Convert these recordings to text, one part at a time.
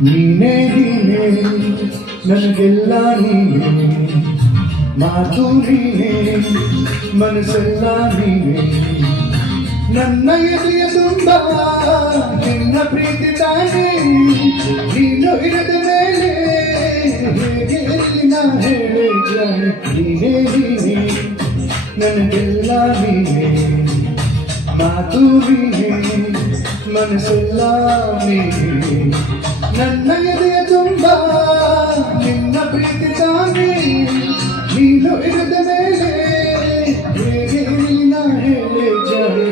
ನೀನೇ ನೀನೇ ನನಗೆಲ್ಲ ನೀನೇ ಮಾತು ನೀನೇ ಮನಸ್ಸೆಲ್ಲ ನೀನೇ ನನ್ನ ಎದೆಯ ತುಂಬ ನಿನ್ನ ಪ್ರೀತಿ ತಾನೇ ನೀನು ಇರದ ಮೇಲೆ ಹೇಗೆ ಇರಲಿ ನಾ ಹೇಳೆ ಜಾಣೆ ನೀನೇ ನೀನೇ ನನಗೆಲ್ಲ ನೀನೇ ಮಾತು ನೀನೇ ಮನಸ್ಸೆಲ್ಲ ನೀನೇ ನನ್ನ ಎದೆಯ ತುಂಬ ನಿನ್ನ ಪ್ರೀತಿ ತಾನೇ ನೀನು ಇರದ ಮೇಲೆ ಹೇಗೆ ಇರಲಿ ನಾ ಹೇಳೆ ಜಾಣೆ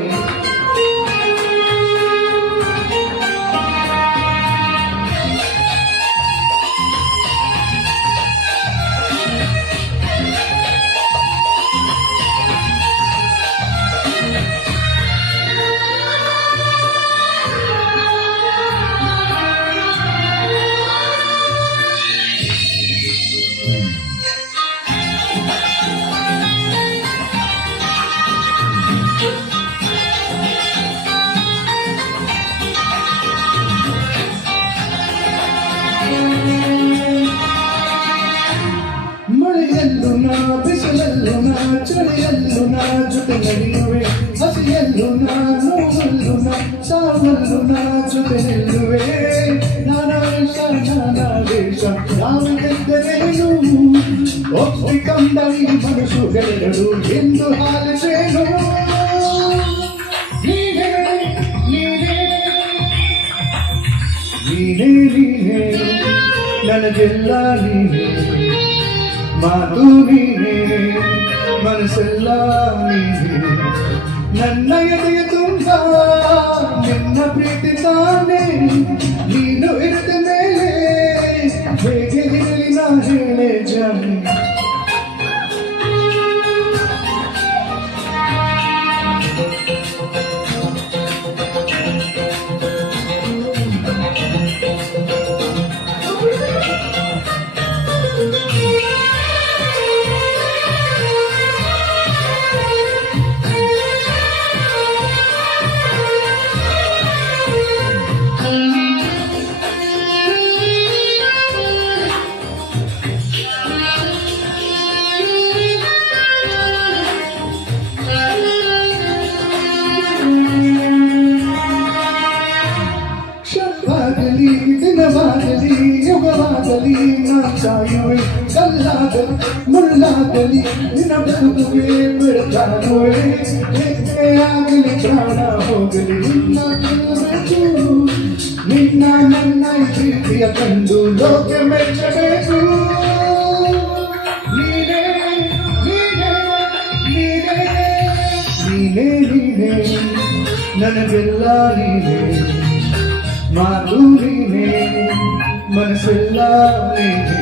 ಮಳೆಯಲ್ಲೂ ನಾ ಬಿಸಿಲಲ್ಲೂ ನಾ ಚಳಿಯಲ್ಲೂ ನಾ ಜೊತೆ ನಡೆಯುವೆ ಹಸಿಯಲ್ಲೂ ನಾ ನೋವಲ್ಲೂ ನಾ ಸಾವಲ್ಲೂ ನಾ ಜೊತೆ ನಿಲ್ಲುವೆ ನಾನಾ ವೇಷ ನಾನಾ ವೇಷ ನಾವೆಂದರೇನು ಒಪ್ಪಿಕೊಂಡ ಈ ಮನಸ್ಸುಗಳೆರಡು ಎಂದು ಆಲಿಸೇನು ನೀನೇ ನೀನೇ ನೀನೇ ನೀನೇ ನನಗೆಲ್ಲ ನೀನೇ ಮಾತು ನೀನೇ ಮನಸ್ಸೆಲ್ಲ ನೀನೇ ನನ್ನ ಎದೆಯ ತುಂಬ ನಿನ್ನ ಪ್ರೀತಿ ತಾನೇ ನೀನು ಇರದ ಮೇಲೆ ಹೇಗೆ ಇರಲಿ ನಾ ಹೇಳೆ ಜಾಣೆ ದಿನವಾಗಲಿ ಯುಗವಾಗಲಿ ನಾ ಸಾಯುವೆ ಕಲ್ಲಾಗಲಿ ಮುಳ್ಳಾಗಲಿ ನಿನ್ನ ಬದುಕುವೆ ಬೆಳಕಾಗುವೆ ಏಕೆ ಆಗಲಿ ಪ್ರಾಣ ಹೋಗಲಿ ನಿನ್ನ ಗೆಲ್ಲಬೇಕು ನಿನ್ನ ನನ್ನ ಪ್ರೀತಿಯ ಕಂಡು ಲೋಕ ಮೆಚ್ಚಬೇಕು ನೀನೇ ನೀನೇ ನೀನೇ ನೀನೇ ನೀನೇ ನನಗೆಲ್ಲ ನೀನೇ ಮಾತು ನೀನೇ ಮನಸ್ಸೆಲ್ಲ ನೀನೇ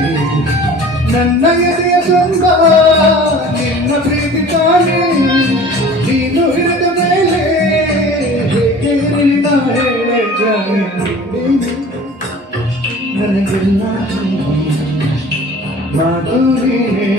ನನ್ನ ಎದೆಯ ತುಂಬ ನಿನ್ನ ಪ್ರೀತಿ ತಾನೇ ನೀನು ಇರದ ಮೇಲೆ ಹೇಗೆ ಇರಲಿ ನಾ ಹೇಳೆ ಜಾಣೆ ನನಗೆಲ್ಲ ಮಾತು ನೀನೇ